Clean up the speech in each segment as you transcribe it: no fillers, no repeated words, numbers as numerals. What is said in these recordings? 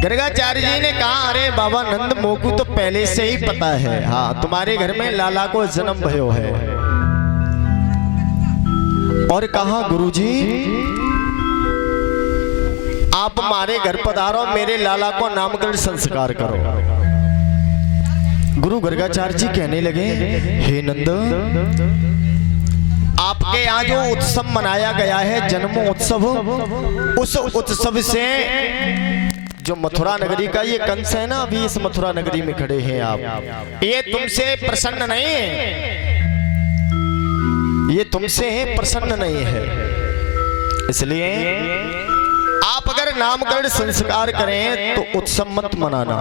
गर्गाचार्य जी ने कहा, अरे बाबा नंद मोकू तो पहले से ही पता है, हाँ तुम्हारे घर में लाला को जन्म भयो है। और कहा, गुरुजी आप हमारे घर पधारो, मेरे लाला को नामकरण संस्कार करो। गुरु गर्गाचार्य जी कहने लगे, हे नंद, आपके यहाँ जो उत्सव मनाया गया है जन्म उत्सव, उस उत्सव से जो मथुरा नगरी का ये कंस है ना, अभी इस मथुरा नगरी में खड़े हैं आप, ये तुमसे प्रसन्न नहीं है, ये तुमसे प्रसन्न नहीं है। इसलिए आप अगर नामकरण संस्कार करें तो उत्सव मत मनाना,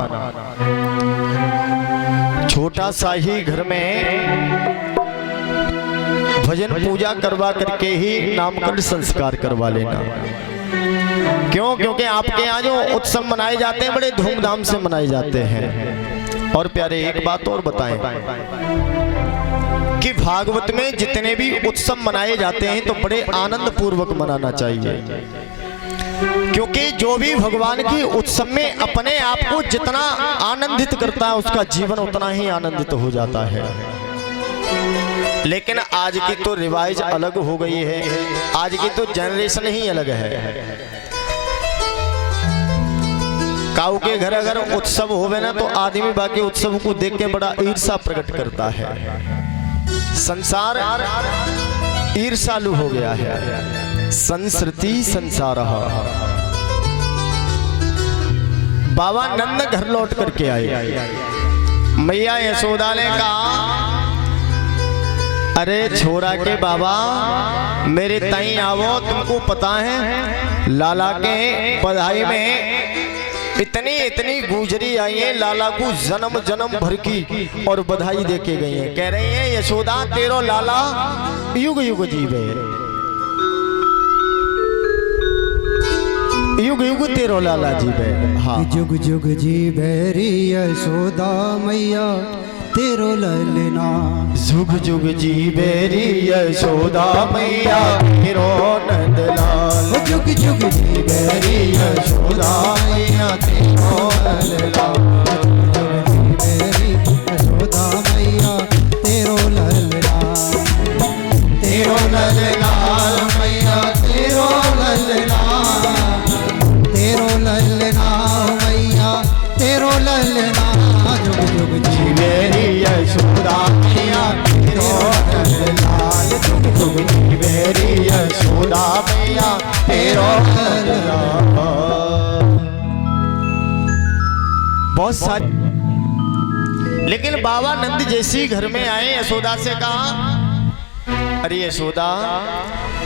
छोटा सा ही घर में भजन पूजा करवा करके ही नामकरण संस्कार करवा लेना। क्यों? क्योंकि आपके यहाँ जो उत्सव मनाए जाते हैं बड़े धूमधाम से मनाए जाते हैं। और प्यारे एक बात और बताएं कि भागवत में जितने भी उत्सव मनाए जाते हैं तो बड़े आनंद पूर्वक मनाना चाहिए, क्योंकि जो भी भगवान की उत्सव में अपने आप को जितना आनंदित करता है उसका जीवन उतना ही आनंदित हो जाता है। लेकिन आज की तो रिवाज अलग हो गई है, आज की तो जनरेशन ही अलग है। काऊ के घर अगर उत्सव होवे ना तो आदमी बाकी उत्सव को देख के बड़ा ईर्षा प्रकट करता है। संसार ईर्षालु हो गया है, संस्कृति संसार। बाबा नंद घर लौट करके आए, मैया यशोदा ने कहा, अरे छोरा के बाबा मेरे ताई आवो, तुमको पता है लाला के बधाई में इतनी इतनी गुजरी आई है, लाला को जन्म जन्म भर की और बधाई देके गई है। कह रही है यशोदा तेरो लाला युग युग जीवे, युग युग तेरो लाला जीवे। हाँ, जुग जुग जीवे रे यशोदा मैया तेरो ललना, जुग जुग जीवे रे यशोदा मैया तेरो नंदलाल, जुग जुग जीवे रे यशोदा मैया तेरो नंदलाल, जुग जीवे रे यशोदा मैया तेरो ललना, तेरो नंदलाल मैया तेरो नंदलाल, तेरो ललना मैया तेरो ललना, जुग जुग जीवे रे यशोदा मैया तेरो नंदलाल, जुग जुग जीवे रे यशोदा मैया तेरो नंदलाल। बहुत सारी, लेकिन बाबा नंद जैसी घर में आए, यशोदा से कहा, अरे यशोदा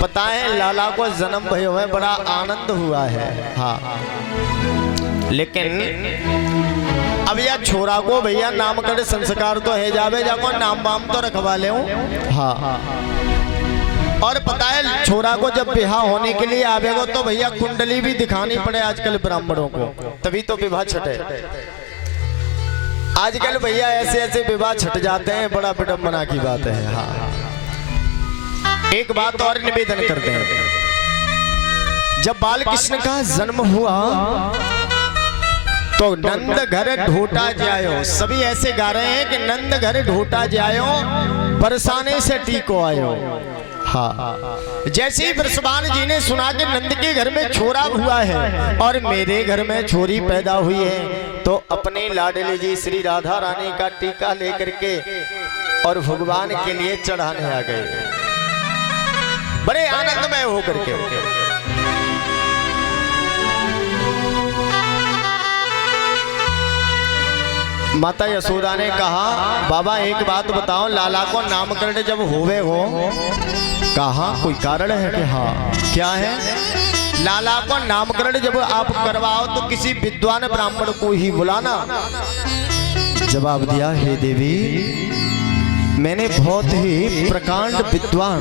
पता है लाला को जन्म भयो है, बड़ा आनंद हुआ है। हाँ, लेकिन अब यह छोरा को भैया नामकरण संस्कार तो है, जावे जाको नाम वाम तो रखवा ले। हाँ, और पता है छोरा को जब विवाह होने के लिए आवेगा तो भैया कुंडली भी दिखानी पड़े आजकल ब्राह्मणों को, तभी तो विवाह छठे। आजकल भैया ऐसे ऐसे विवाह छट जाते हैं, बड़ा विडंबना की बात है। हाँ, एक बात और निवेदन करते हैं, जब बाल कृष्ण का जन्म हुआ तो नंद घर ढोटा जायो, सभी ऐसे गा रहे हैं कि नंद घर ढोटा जायो, बरसाने से टीको आयो। हाँ, जैसे ही वृषभान जी ने सुना कि नंद के घर में छोरा हुआ है और मेरे घर में छोरी पैदा हुई है, तो अपने लाडले जी श्री राधा रानी का टीका लेकर के और भगवान के लिए चढ़ाने आ गए, बड़े आनंदमय होकर के। माता यशोदा ने कहा, बाबा एक बात बताओ, लाला को नामकरण जब होवे हो, कहा कोई कारण है कि? हाँ, क्या है? लाला को नामकरण जब आप करवाओ तो किसी विद्वान ब्राह्मण को ही बुलाना। जवाब दिया, हे देवी मैंने बहुत ही प्रकांड विद्वान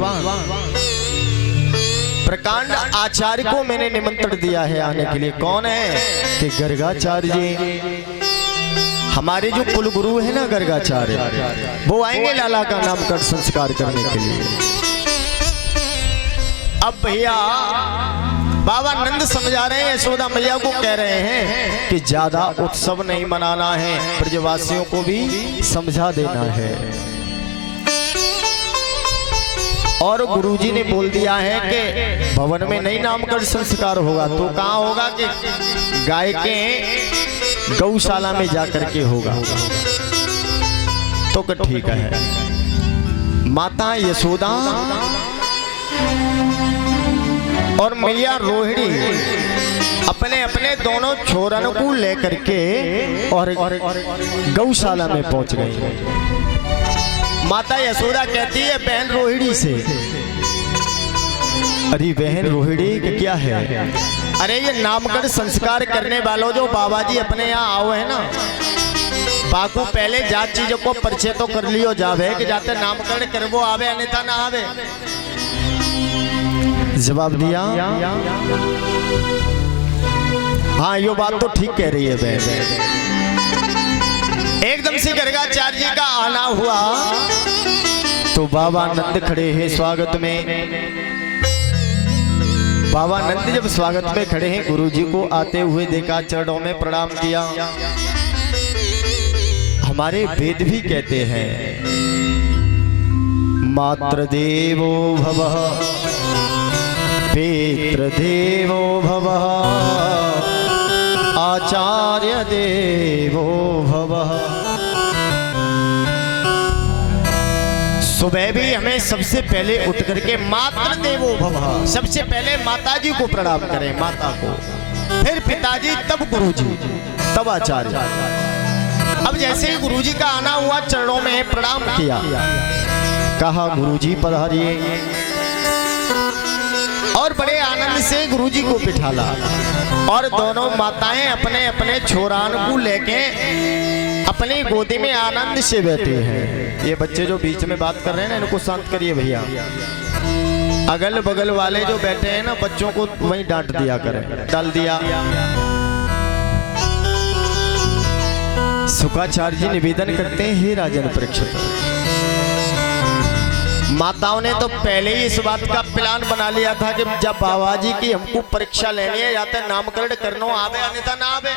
प्रकांड आचार्य को मैंने निमंत्रण दिया है आने के लिए। कौन है? कि गर्गाचार्य जी, हमारे जो कुल गुरु है ना गर्गाचार्य, वो आएंगे लाला का नामकरण संस्कार करने के लिए। अब भैया बाबा नंद समझा रहे हैं, यशोदा मैया को कह रहे हैं कि ज्यादा उत्सव नहीं मनाना है, ब्रजवासियों को भी समझा देना है। और गुरुजी ने बोल दिया है कि भवन में नहीं नामकरण संस्कार होगा, तो कहाँ होगा कि गाय के गौशाला में जाकर के होगा। तो ठीक है। माता यशोदा और मैया रोहिणी अपने अपने दोनों छोरन को लेकर के और गौशाला में पहुंच गई। माता यशोदा कहती है बहन रोहिणी से, अरे बहन रोहिणी क्या है? अरे ये नामकरण संस्कार करने वालों जो बाबा जी अपने यहाँ आओ है ना, बाकू पहले जात चीजों को परिचय तो कर लियो जावे कि जाते नामकरण करवो आवे अन्यथा ना आवे। जवाब दिया हाँ यो बात तो ठीक कह रही है बहन। एकदम से गर्गाचार्य जी का आना हुआ तो बाबा नंद खड़े हैं स्वागत में। बाबा नंद जब स्वागत में खड़े हैं, गुरुजी को आते हुए देखा, चरणों में प्रणाम किया। हमारे वेद भी कहते हैं मात्र देवो भवः पितृ देवो भवः आचार्य देवो भवः। सुबह भी हमें सबसे पहले उठ करके मातृ देवो भवः, सबसे पहले माताजी को प्रणाम करें, माता को, फिर पिताजी, तब गुरुजी, तब आचार्य। अब जैसे ही गुरुजी का आना हुआ, चरणों में प्रणाम किया, कहा गुरुजी पधारिए, और बड़े आनंद से गुरुजी को बिठाला। और दोनों माताएं अपने अपने छोरान को लेके अपनी गोदी में आनंद से बैठे हैं। ये बच्चे जो बीच में बात कर रहे हैं ना, इनको शांत करिए भैया। अगल बगल वाले जो बैठे हैं ना, बच्चों को वहीं डांट दिया करें। डाल दिया। शुक्राचार्य जी निवेदन करते हैं, हे राजन परीक्षित, माताओं ने तो पहले ही इस बात का प्लान बना लिया था कि जब बाबा जी की हमको परीक्षा लेनी है, या तो नामकरण करनो आवे अन्यथा ना आवे।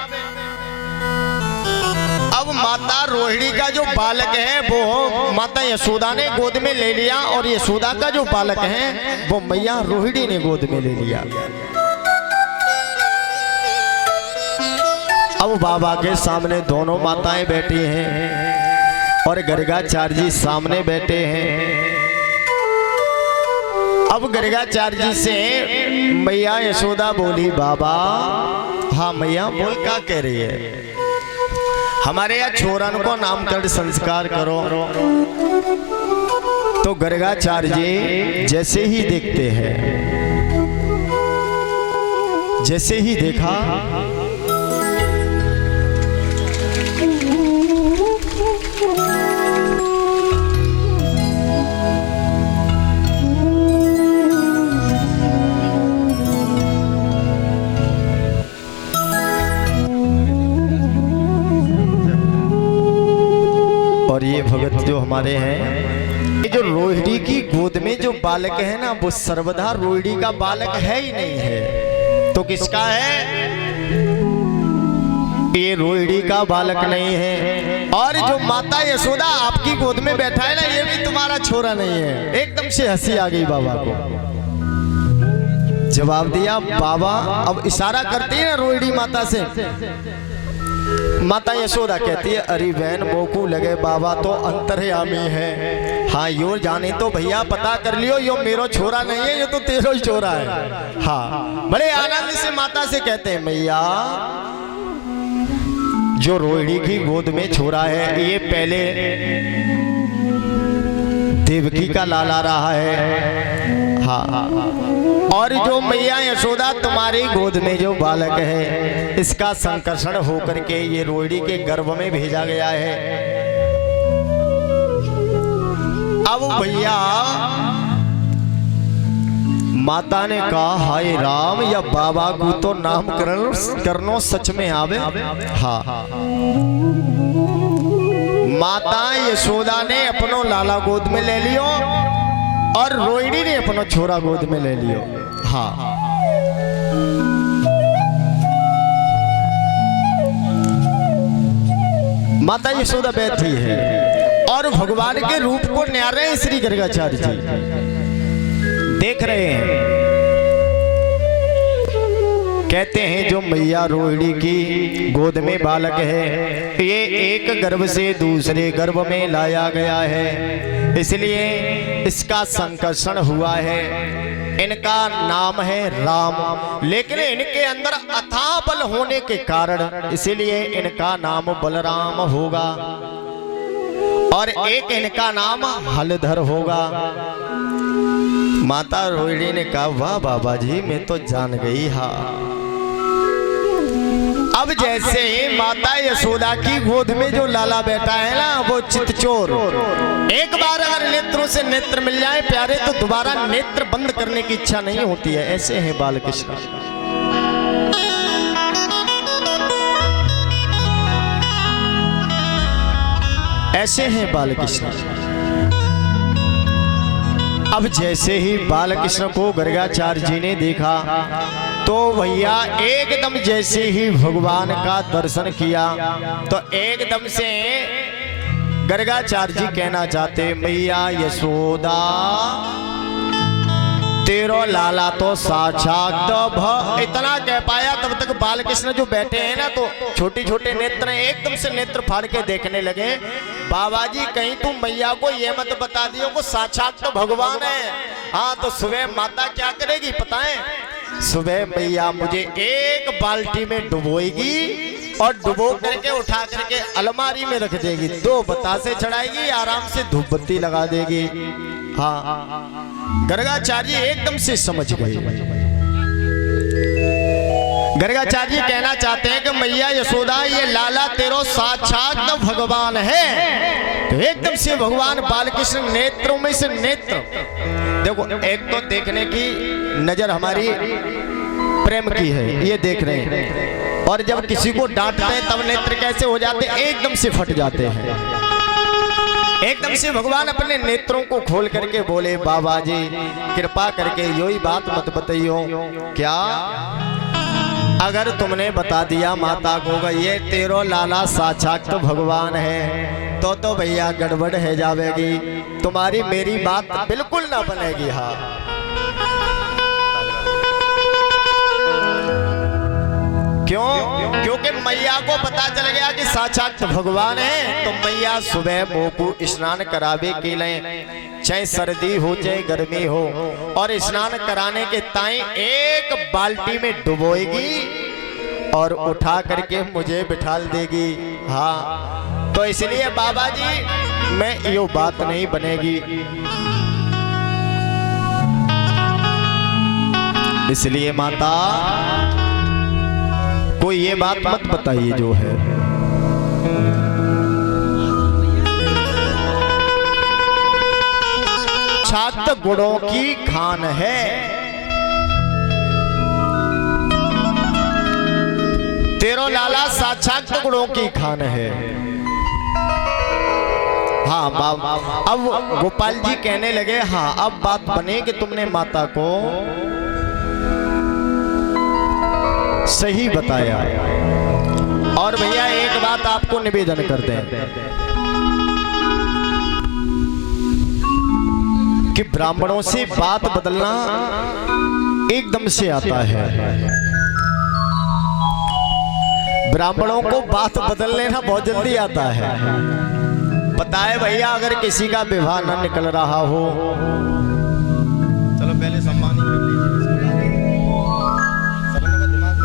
अब माता रोहिणी का जो बालक है वो माता यशोदा ने गोद में ले लिया, और यशोदा का जो बालक है वो मैया रोहिणी ने गोद में ले लिया। अब बाबा के सामने दोनों माताएं बैठी हैं और गर्गाचार्य जी सामने बैठे हैं। अब गर्गाचार्य जी से मैया यशोदा बोली, बाबा। हाँ मैया बोल, क्या कह रही है? हमारे यहाँ छोरन को नामकरण संस्कार करो। तो गर्गाचार्य जी जैसे ही देखते हैं, जैसे ही देखा और ये भगत जो हमारे हैं, ये जो रोहिणी की गोद में जो बालक है ना, वो सर्वदा रोहिणी का बालक है ही नहीं है। तो किसका है? ये रोहिणी का बालक नहीं है। और जो माता यशोदा आपकी गोद में बैठा है ना, ये भी तुम्हारा छोरा नहीं है। एकदम से हंसी आ गई बाबा को। जवाब दिया बाबा। अब इशारा करती है ना रोहिणी माता से। माता यशोदा कहती है, अरे बहन मोकू लगे, बाबा तो अंतर्यामी है। हाँ यो जाने तो भैया पता कर लियो, यो मेरो छोरा नहीं है, ये तो तेरो ही छोरा है। हाँ बड़े आनंद से माता से कहते हैं, मैया जो रोहिणी की गोद में छोरा है, ये पहले देवकी का लाला रहा है। हाँ और जो मैया यशोदा तुम्हारी गोद में जो बालक है, इसका संकर्षण होकर के ये रोहिणी के गर्भ में भेजा गया है। अब भैया माता ने कहा, हाय राम, या बाबा को तो नामकरण करनो सच में आवे। हाँ माता यशोदा ने अपनो लाला गोद में ले लियो और रोहिणी ने अपनो छोरा गोद में ले लियो। हाँ माता यशोदा बैठी है और भगवान के रूप को न्यार रहे हैं श्री गर्गाचार्य जी, देख रहे हैं। कहते हैं जो मैया रोहिणी की गोद में बालक है, ये एक गर्भ से दूसरे गर्भ में लाया गया है, इसलिए इसका संकर्षण हुआ है। इनका नाम है राम, लेकिन इनके अंदर अथाह बल होने के कारण इसीलिए इनका नाम बलराम होगा और एक इनका नाम हलधर होगा। माता रोहिणी ने कहा वाह बाबा जी, मैं तो जान गई। हाँ, अब जैसे माता यशोदा की गोद में जो लाला बैठा है ना, वो चितचोर, एक बार अगर नेत्रों से नेत्र मिल जाए प्यारे तो दोबारा नेत्र बंद करने की इच्छा नहीं होती है। ऐसे हैं बालकृष्ण। ऐसे हैं बालकृष्ण। अब जैसे ही बालकृष्ण को गर्गाचार्य जी ने देखा तो भैया एकदम जैसे ही भगवान का दर्शन किया तो एकदम से गर्गाचार्य जी कहना चाहते, मैया यशोदा तेरो लाला तो साक्षात। इतना कह पाया तब तक बालकृष्ण जो बैठे हैं ना, तो छोटी छोटे नेत्र एकदम से नेत्र फाड़ के देखने लगे। बाबा जी कहीं तुम मैया को ये मत बता दियो को साक्षात तो भगवान है। हाँ, तो सुबह माता क्या करेगी पता है? सुबह मैया मुझे एक बाल्टी में डुबोएगी और डुबो करके उठा करके अलमारी में रख देगी, 2 बतासे चढ़ाएगी, आराम से धूप बत्ती लगा देगी। हाँ, गर्गाचार्य एकदम से समझ गए। गर्गाचार्य कहना चाहते हैं कि मैया यशोदा ये लाला तेरो साक्षात भगवान है। तो एकदम से भगवान बालकृष्ण नेत्रों में से नेत्र देखो, एक तो देखने की नजर हमारी प्रेम की है, ये देख रहे हैं, और जब किसी को डांटते हैं तब नेत्र कैसे हो जाते हैं, एकदम से फट जाते हैं। एकदम से भगवान अपने नेत्रों को खोल करके बोले, बाबा जी कृपा करके योही बात मत बताइयो, क्या अगर तुमने बता दिया माता को ये तेरो लाला साक्षात तो भगवान है तो भैया गड़बड़ है जावेगी, तुम्हारी मेरी बात बिल्कुल ना बनेगी। हाँ, क्यों? क्योंकि मैया को पता चल गया कि साक्षात भगवान है। तो मैया सुबह मुंह को स्नान करावे के लिए, चाहे सर्दी हो चाहे गर्मी हो, और स्नान कराने के ताई एक बाल्टी में डुबोएगी और उठा करके मुझे बिठाल देगी। हाँ, तो इसलिए बाबा जी मैं यो बात नहीं बनेगी, इसलिए माता कोई ये बात मत बताइए जो है। छात्र गुणों की खान है, तेरो लाला साक्षात गुणों की खान है। हाँ, अब गोपाल जी कहने लगे, हाँ अब बात बने कि तुमने माता को सही बताया। और भैया एक बात आपको निवेदन कर दें कि ब्राह्मणों से बात बदलना एकदम से आता है। ब्राह्मणों को बात बदल लेना बहुत जल्दी आता है। पता है भैया, अगर किसी का विवाह न निकल रहा हो, चलो पहले सम्मान ही कर लीजिए, सबने का दिमाग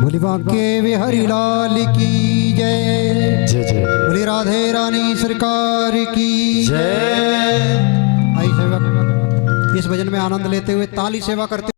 बोली बांके बिहारी लाल की जय। जय जय। बोली राधे रानी सरकार की जय। आई सेवक इस भजन में आनंद लेते हुए ताली सेवा करते